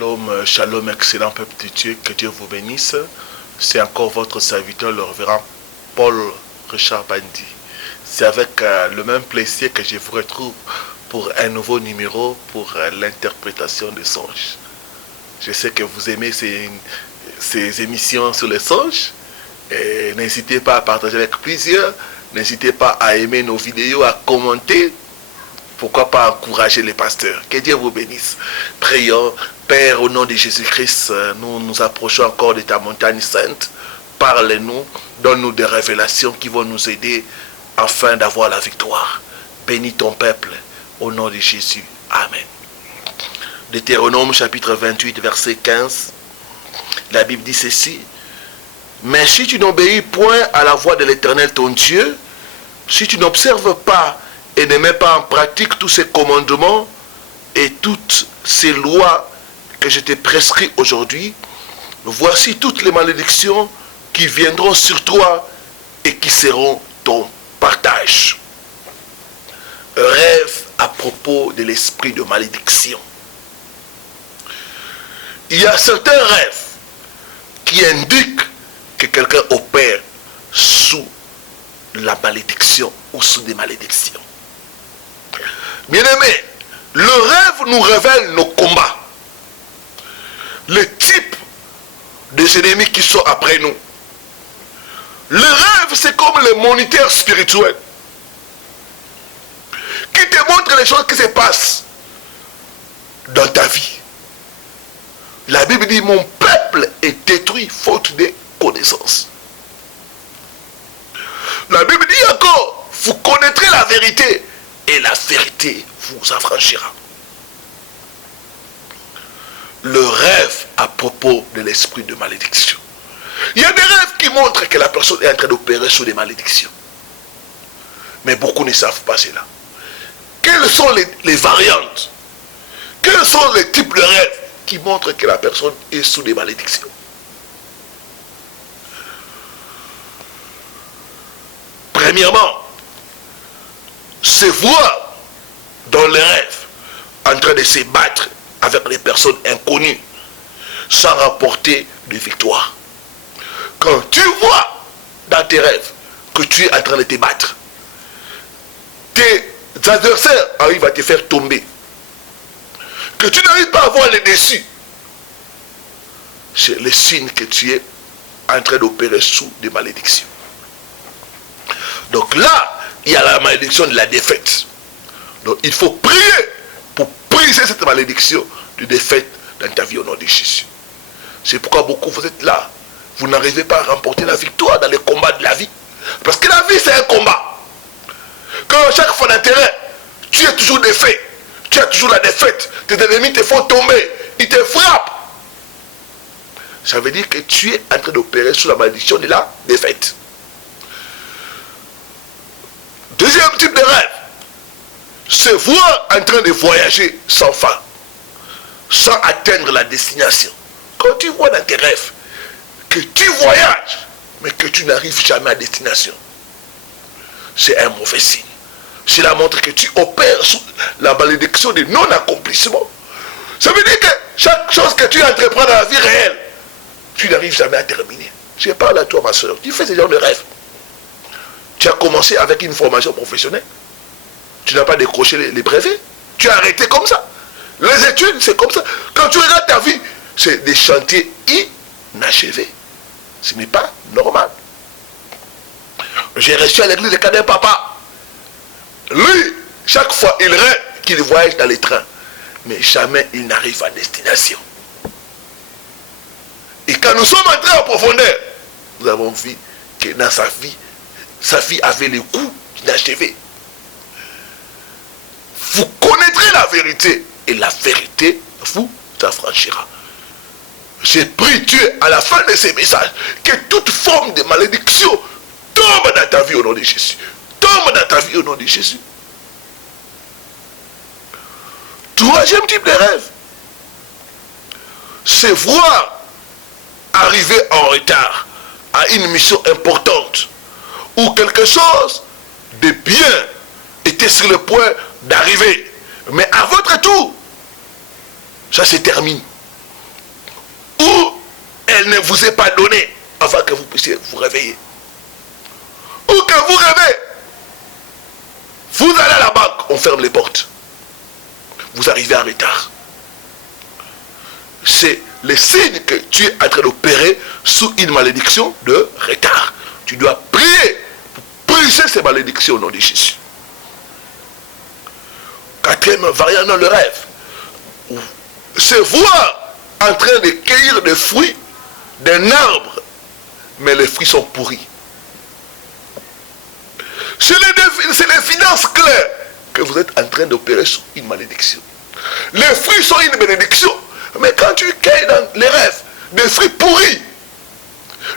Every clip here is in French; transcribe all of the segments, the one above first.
Shalom, shalom, excellent peuple de Dieu, que Dieu vous bénisse. C'est encore votre serviteur, le révérend Paul Richard Bandi. C'est avec le même plaisir que je vous retrouve pour un nouveau numéro pour l'interprétation des songes. Je sais que vous aimez ces émissions sur les songes. Et n'hésitez pas à partager avec plusieurs. N'hésitez pas à aimer nos vidéos, à commenter. Pourquoi pas encourager les pasteurs. Que Dieu vous bénisse. Prions. Père, au nom de Jésus-Christ, nous nous approchons encore de ta montagne sainte. Parle-nous, donne-nous des révélations qui vont nous aider afin d'avoir la victoire. Bénis ton peuple, au nom de Jésus. Amen. Deutéronome chapitre 28, verset 15. La Bible dit ceci. Mais si tu n'obéis point à la voix de l'Éternel ton Dieu, si tu n'observes pas et ne mets pas en pratique tous ces commandements et toutes ces lois que je t'ai prescrits aujourd'hui, voici toutes les malédictions qui viendront sur toi et qui seront ton partage. Rêve à propos de l'esprit de malédiction. Il y a certains rêves qui indiquent que quelqu'un opère sous la malédiction ou sous des malédictions. Bien-aimés, le rêve nous révèle nos combats, le type des ennemis qui sont après nous. Le rêve, c'est comme le moniteur spirituel qui te montre les choses qui se passent dans ta vie. La Bible dit, mon peuple est détruit faute de connaissance. La Bible dit encore, vous connaîtrez la vérité et la vérité vous affranchira. Le rêve à propos de l'esprit de malédiction. Il y a des rêves qui montrent que la personne est en train d'opérer sous des malédictions. Mais beaucoup ne savent pas cela. Quelles sont les variantes? Quels sont les types de rêves qui montrent que la personne est sous des malédictions? Premièrement, se voir dans les rêves en train de se battre avec les personnes inconnues sans rapporter de victoire. Quand tu vois dans tes rêves que tu es en train de te battre, tes adversaires arrivent à te faire tomber, que tu n'arrives pas à voir le dessus, c'est le signe que tu es en train d'opérer sous des malédictions. Donc là, il y a la malédiction de la défaite. Donc il faut prier pour briser cette malédiction de défaite dans ta vie au nom de Jésus. C'est pourquoi beaucoup vous êtes là. Vous n'arrivez pas à remporter la victoire dans les combats de la vie. Parce que la vie c'est un combat. Quand chaque fois d'intérêt, tu es toujours défait. Tu as toujours la défaite. Tes ennemis te font tomber. Ils te frappent. Ça veut dire que tu es en train d'opérer sous la malédiction de la défaite. Deuxième type de rêve, se voir en train de voyager sans fin, sans atteindre la destination. Quand tu vois dans tes rêves que tu voyages, mais que tu n'arrives jamais à destination, c'est un mauvais signe. Cela montre que tu opères sous la malédiction de non-accomplissement. Ça veut dire que chaque chose que tu entreprends dans la vie réelle, tu n'arrives jamais à terminer. Je parle à toi, ma soeur, tu fais ce genre de rêve. Tu as commencé avec une formation professionnelle. Tu n'as pas décroché les brevets. Tu as arrêté comme ça. Les études, c'est comme ça. Quand tu regardes ta vie, c'est des chantiers inachevés. Ce n'est pas normal. J'ai reçu à l'église le cas d'un papa. Lui, chaque fois, il rêve qu'il voyage dans les trains. Mais jamais il n'arrive à destination. Et quand nous sommes entrés en profondeur, nous avons vu que dans sa vie avait les coups inachevés. Vous connaîtrez la vérité et la vérité vous affranchira. J'ai prié Dieu à la fin de ces messages que toute forme de malédiction tombe dans ta vie au nom de Jésus. Tombe dans ta vie au nom de Jésus. Troisième type de rêve, c'est voir arriver en retard à une mission importante où quelque chose de bien était sur le point d'arriver. Mais à votre tour, ça se termine. elle ne vous est pas donnée avant que vous puissiez vous réveiller. Ou que vous rêvez. Vous allez à la banque, on ferme les portes. Vous arrivez en retard. C'est le signe que tu es en train d'opérer sous une malédiction de retard. Tu dois prier pour briser ces malédictions au nom de Jésus. Quatrième variant dans le rêve. Se voir en train de cueillir des fruits d'un arbre, mais les fruits sont pourris. C'est l'évidence claire que vous êtes en train d'opérer sous une malédiction. Les fruits sont une bénédiction, mais quand tu cueilles dans les rêves des fruits pourris,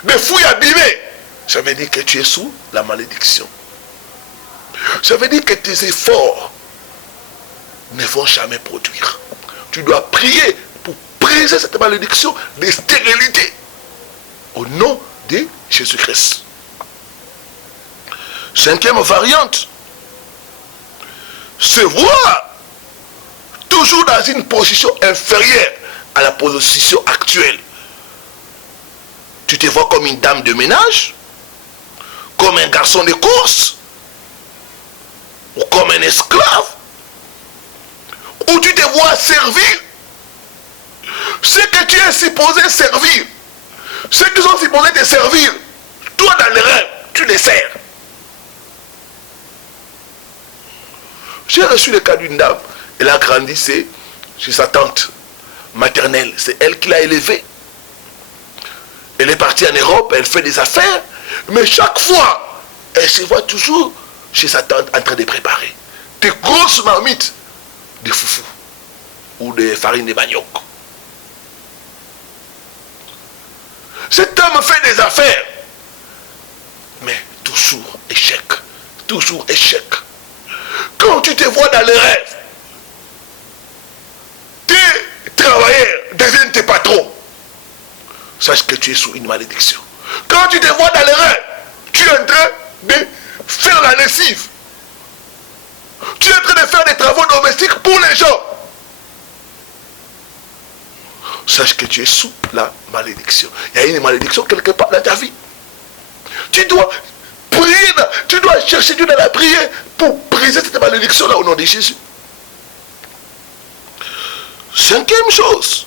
des fruits abîmés, ça veut dire que tu es sous la malédiction. Ça veut dire que tes efforts ne vont jamais produire. Tu dois prier pour briser cette malédiction de stérilité au nom de Jésus-Christ. Cinquième variante, se voir toujours dans une position inférieure à la position actuelle. Tu te vois comme une dame de ménage, comme un garçon de course, ou comme un esclave, ou tu te vois servir ce que tu es supposé servir, ceux qui sont supposés te servir, toi dans les rêves, tu les sers. J'ai reçu le cas d'une dame, elle a grandi chez sa tante maternelle, c'est elle qui l'a élevée. Elle est partie en Europe, elle fait des affaires, mais chaque fois, elle se voit toujours chez sa tante en train de préparer des grosses marmites de foufou ou de farine de manioc. Cet homme fait des affaires, mais toujours échec, toujours échec. Quand tu te vois dans les rêves, tes travailleurs deviennent tes patrons. Sache que tu es sous une malédiction. Quand tu te vois dans les rêves, tu es en train de faire la lessive. Tu es en train de faire des travaux domestiques pour les gens. Sache que tu es sous la malédiction. Il y a une malédiction quelque part dans ta vie. Tu dois prier, tu dois chercher Dieu dans la prière pour briser cette malédiction-là au nom de Jésus. Cinquième chose.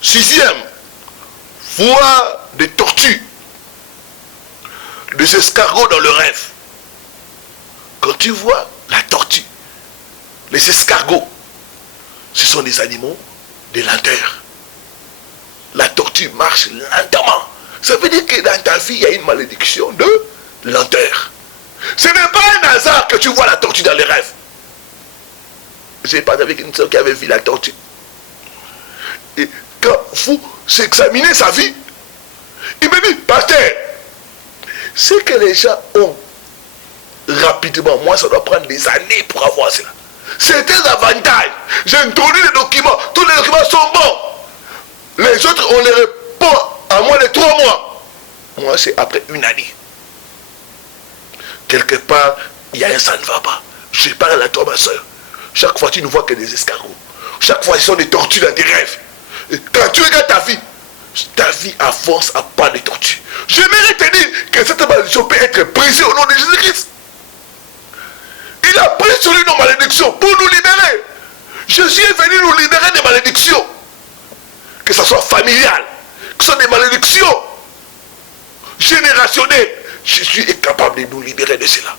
Sixième, voir des tortues, des escargots dans le rêve. Quand tu vois la tortue, les escargots, ce sont des animaux de lenteur. La tortue marche lentement. Ça veut dire que dans ta vie, il y a une malédiction de lenteur. Ce n'est pas un hasard que tu vois la tortue dans les rêves. J'ai parlé avec une soeur qui avait vu la tortue. Et quand vous examinez sa vie, il me dit, pasteur, ce que les gens ont rapidement, moi ça doit prendre des années pour avoir cela. C'est un avantage. J'ai introduit les documents, tous les documents sont bons. Les autres, on les répond à moins de 3 mois. Moi, c'est après une année. Quelque part, il y a un ça ne va pas. Je parle à toi, ma soeur. Chaque fois, tu ne vois que des escargots. Chaque fois, ils sont des tortues dans tes rêves. Et quand tu regardes ta vie avance à pas de tortue. J'aimerais te dire que cette malédiction peut être brisée au nom de Jésus-Christ. Il a pris sur lui nos malédictions pour nous libérer. Jésus est venu nous libérer des malédictions. Que ce soit familial, que ce soit des malédictions générationnelles. Jésus est capable de nous libérer de cela.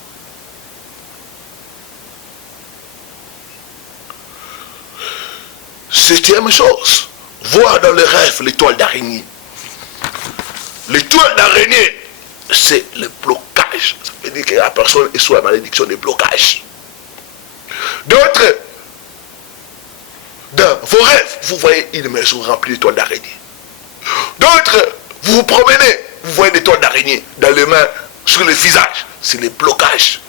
Septième chose, voir dans le rêve l'étoile d'araignée. L'étoile d'araignée, c'est le blocage. Ça veut dire que la personne est sous la malédiction des blocages. D'autres, dans vos rêves, vous voyez une maison remplie d'étoiles d'araignée. D'autres, vous vous promenez, vous voyez des étoiles d'araignée dans les mains, sur le visage. C'est les blocages.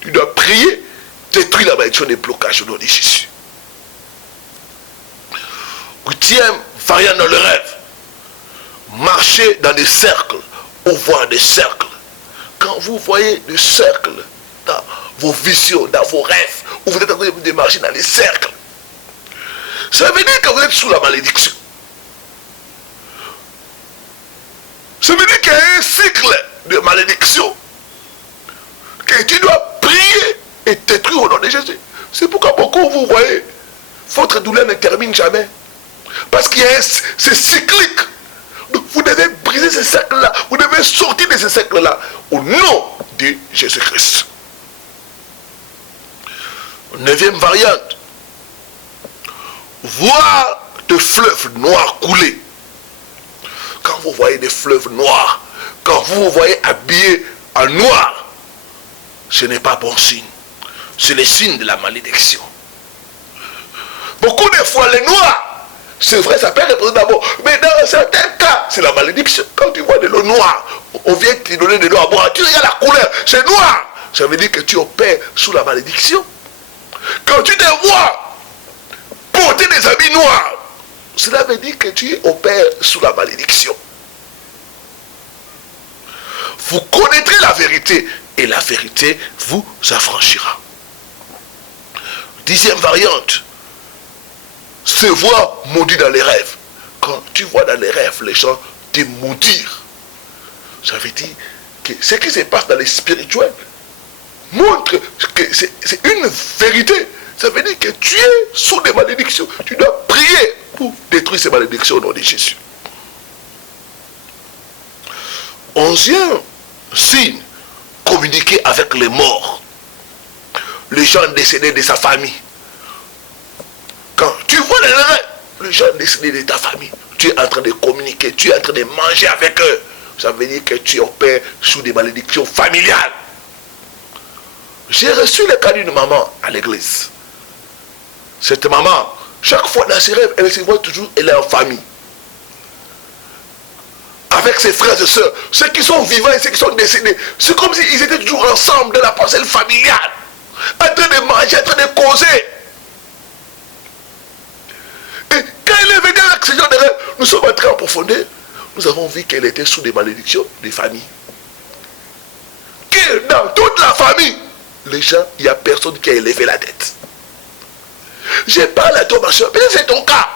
Tu dois prier, détruire la malédiction des blocages au nom de Jésus. Huitième variant dans le rêve. Marcher dans des cercles ou voir des cercles. Quand vous voyez des cercles dans vos visions, dans vos rêves, où vous êtes en train de marcher dans les cercles, ça veut dire que vous êtes sous la malédiction. qu'il y a un cycle de malédiction, que tu dois prier et détruire au nom de Jésus. C'est pourquoi beaucoup, vous voyez, votre douleur ne termine jamais. Parce qu'il y a c'est cyclique. Donc vous devez briser ce cercle-là. Vous devez sortir de ce cercle-là au nom de Jésus-Christ. Neuvième variante. Voir des fleuves noirs couler. Quand vous voyez des fleuves noirs, quand vous vous voyez habillé en noir, ce n'est pas bon signe. C'est le signe de la malédiction. Beaucoup de fois, les noirs, c'est vrai, ça peut représenter d'abord, mais dans certains cas, c'est la malédiction. Quand tu vois de l'eau noire, on vient te donner de l'eau à boire, tu regardes la couleur, c'est noir. Ça veut dire que tu opères sous la malédiction. Quand tu te vois porter des habits noirs, cela veut dire que tu opères sous la malédiction. Vous connaîtrez la vérité et la vérité vous affranchira. Dixième variante, se voir maudit dans les rêves. Quand tu vois dans les rêves les gens te maudire, ça veut dire que ce qui se passe dans les spirituels montre que c'est une vérité. Ça veut dire que tu es sous des malédictions. Tu dois prier pour détruire ces malédictions au nom de Jésus. Onzième signe, communiquer avec les morts. Les gens décédés de sa famille. Quand tu vois les gens décédés de ta famille, tu es en train de communiquer, tu es en train de manger avec eux. Ça veut dire que tu opères sous des malédictions familiales. J'ai reçu le cas d'une maman à l'église. Cette maman, chaque fois dans ses rêves, elle se voit toujours, elle est en famille. Avec ses frères et sœurs, ceux qui sont vivants et ceux qui sont décédés. C'est comme s'ils étaient toujours ensemble dans la parcelle familiale. En train de manger, en train de causer. Et quand elle est venue avec ce genre de rêve, nous sommes entrés en profondeur. Nous avons vu qu'elle était sous des malédictions des familles. Que dans toute la famille, les gens, il n'y a personne qui a élevé la tête. Je parle à toi, ma soeur, peut-être c'est ton cas.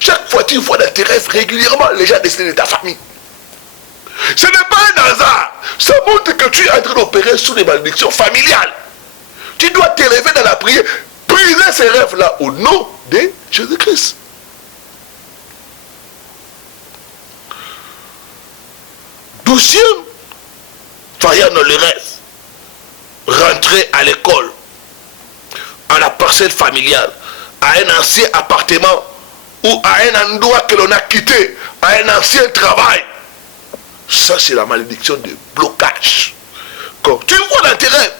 Chaque fois tu vois dans tes rêves régulièrement les gens décédés de ta famille. Ce n'est pas un hasard. Ça montre que tu es en train d'opérer sous des malédictions familiales. Tu dois t'élever dans la prière, briser ces rêves-là au nom de Jésus-Christ. Douzième variant dans le rêve. Rentrer à l'école, à la parcelle familiale, à un ancien appartement ou à un endroit que l'on a quitté, à un ancien travail. Ça, c'est la malédiction de blocage. Quand tu vois dans tes rêves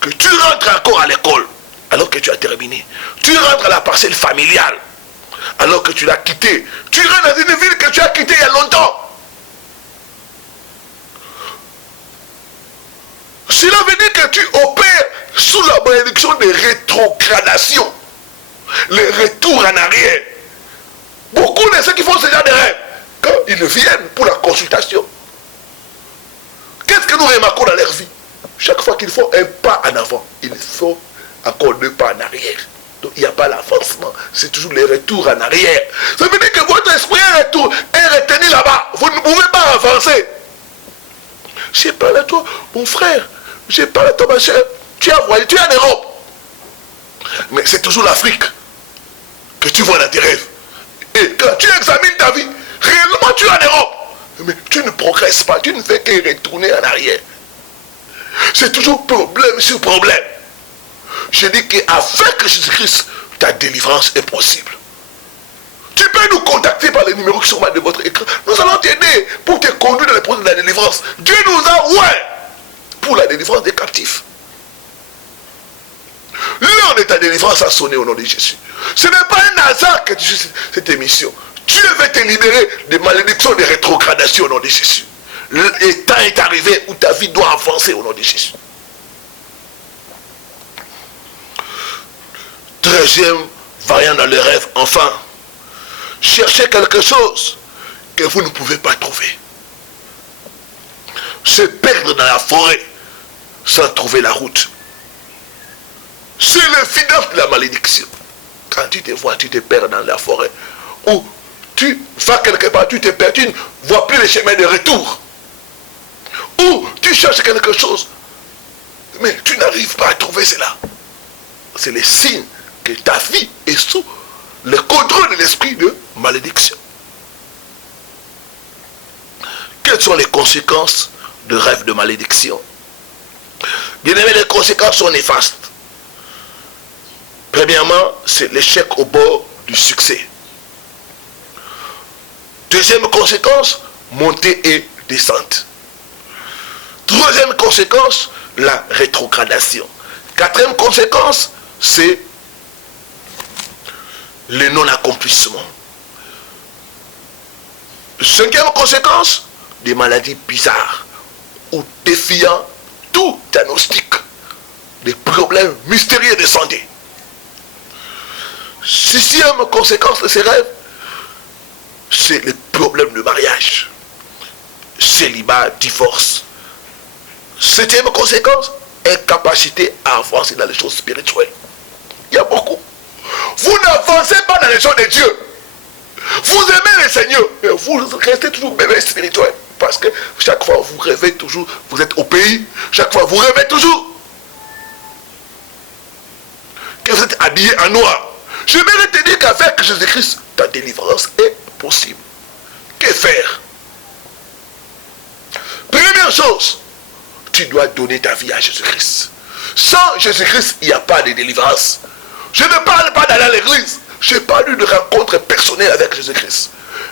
que tu rentres encore à l'école alors que tu as terminé, tu rentres à la parcelle familiale alors que tu l'as quitté, tu rentres dans une ville que tu as quittée il y a longtemps. Cela veut dire que tu opères sous la malédiction de rétrogradation. Le retour en arrière. Beaucoup de ceux qui font ce genre de rêves, quand ils viennent pour la consultation, qu'est-ce que nous remarquons dans leur vie? Chaque fois qu'ils font un pas en avant, ils font encore 2 pas en arrière. Donc il n'y a pas l'avancement, c'est toujours le retour en arrière. Ça veut dire que votre esprit est retenu là-bas. Vous ne pouvez pas avancer. Je parle à toi, mon frère. Je parle à toi, ma soeur. Tu es envoyé, tu es en Europe. Mais c'est toujours l'Afrique que tu vois dans tes rêves. Et quand tu examines ta vie, réellement tu es en Europe. Mais tu ne progresses pas, tu ne fais que retourner en arrière. C'est toujours problème sur problème. Je dis qu'avec Jésus-Christ, ta délivrance est possible. Tu peux nous contacter par les numéros qui sont mal de votre écran. Nous allons t'aider pour te conduire dans le processus de la délivrance. Dieu nous a ouverts pour la délivrance des captifs. L'heure de ta délivrance a sonné au nom de Jésus. Ce n'est pas un hasard que tu fais cette émission. Dieu veut te libérer des malédictions, des rétrogradations au nom de Jésus. Le temps est arrivé où ta vie doit avancer au nom de Jésus. 13e variant dans le rêve, enfin. Cherchez quelque chose que vous ne pouvez pas trouver. Se perdre dans la forêt sans trouver la route. C'est l'évidence de la malédiction. Quand tu te vois, tu te perds dans la forêt. Ou tu vas quelque part, tu te perds, tu ne vois plus les chemins de retour. Ou tu cherches quelque chose, mais tu n'arrives pas à trouver cela. C'est le signe que ta vie est sous le contrôle de l'esprit de malédiction. Quelles sont les conséquences de rêve de malédiction? Bien aimé, les conséquences sont néfastes. Premièrement, c'est l'échec au bord du succès. Deuxième conséquence, montée et descente. Troisième conséquence, la rétrogradation. Quatrième conséquence, c'est le non-accomplissement. Cinquième conséquence, des maladies bizarres ou défiant tout diagnostic, des problèmes mystérieux de santé. Sixième conséquence de ces rêves, c'est les problèmes de mariage, célibat, divorce. Septième conséquence, incapacité à avancer dans les choses spirituelles. Il y a beaucoup. Vous n'avancez pas dans les choses de Dieu. Vous aimez le Seigneur, mais vous restez toujours bébé spirituel. Parce que chaque fois vous rêvez toujours, vous êtes au pays, chaque fois vous rêvez toujours que vous êtes habillé en noir. J'aimerais te dire qu'avec Jésus-Christ, ta délivrance est possible. Que faire? Première chose, tu dois donner ta vie à Jésus-Christ. Sans Jésus-Christ, il n'y a pas de délivrance. Je ne parle pas d'aller à l'église. Je parle d'une rencontre personnelle avec Jésus-Christ.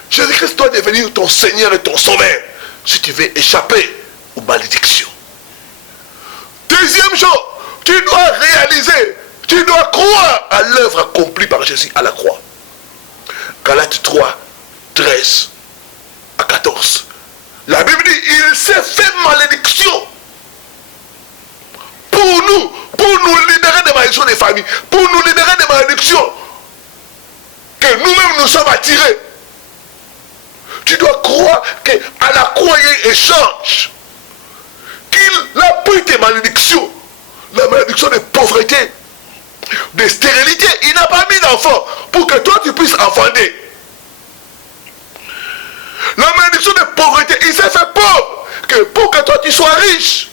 Jésus-Christ doit devenir ton Seigneur et ton Sauveur si tu veux échapper aux malédictions. Deuxième chose, tu dois réaliser, tu dois croire à l'œuvre accomplie par Jésus à la croix. Galates 3, 13 à 14. La Bible dit, il s'est fait malédiction pour nous libérer des malédictions des familles, pour nous libérer des malédictions que nous-mêmes nous sommes attirés. Tu dois croire qu'à la croix il y a un échange, qu'il a pris tes malédictions, la malédiction de pauvreté, de stérilité. Il n'a pas mis d'enfant pour que toi tu puisses enfanter. La malédiction de pauvreté, il s'est fait pauvre que pour que toi tu sois riche.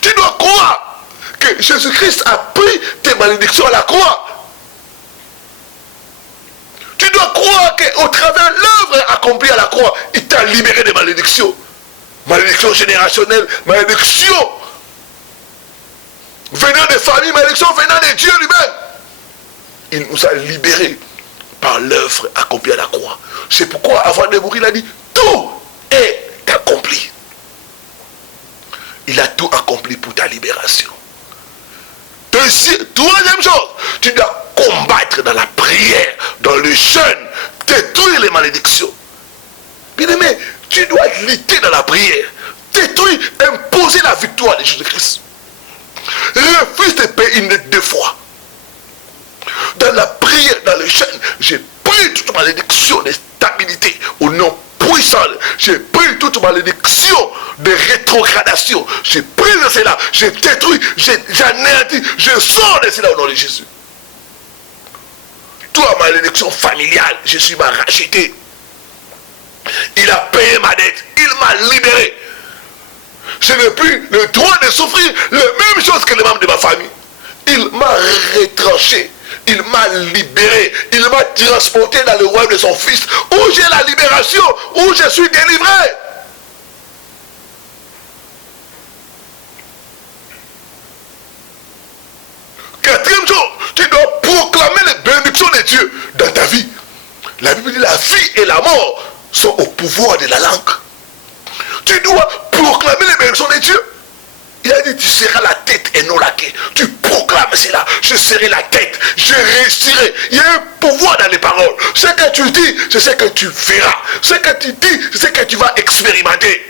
Tu dois croire que Jésus-Christ a pris tes malédictions à la croix. Tu dois croire qu'au travers de l'œuvre accomplie à la croix, il t'a libéré des malédictions. Malédictions générationnelles, malédictions venant des familles, malédictions venant de Dieu lui-même. Il nous a libérés par l'œuvre accomplie à la croix. C'est pourquoi avant de mourir, il a dit, tout est accompli. Il a tout accompli pour ta libération. Troisième chose, tu dois combattre dans la prière, dans le jeûne, détruire les malédictions. Bien aimé, tu dois lutter dans la prière, détruire, imposer la victoire de Jésus-Christ. Refuse de payer une dette deux fois. Dans la prière, dans le jeûne, j'ai pris toute malédiction de stabilité au nom puissant. J'ai pris toute malédiction de rétrogradation. J'ai pris de cela, j'ai détruit, j'ai anéanti, je sors de cela au nom de Jésus. Toi, malédiction familiale, Jésus m'a racheté. Il a payé ma dette, il m'a libéré. Je n'ai plus le droit de souffrir les mêmes choses que les membres de ma famille. Il m'a retranché, il m'a libéré, il m'a transporté dans le royaume de son fils, où j'ai la libération, où je suis délivré. Quatrième chose, tu dois proclamer les bénédictions de Dieu dans ta vie. La Bible dit la vie et la mort sont au pouvoir de la langue. Tu dois proclamer les bénédictions de Dieu. Il a dit, tu seras la tête et non la queue. Tu proclames cela. Je serai la tête. Je réussirai. Il y a un pouvoir dans les paroles. Ce que tu dis, c'est ce que tu verras. Ce que tu dis, c'est ce que tu vas expérimenter.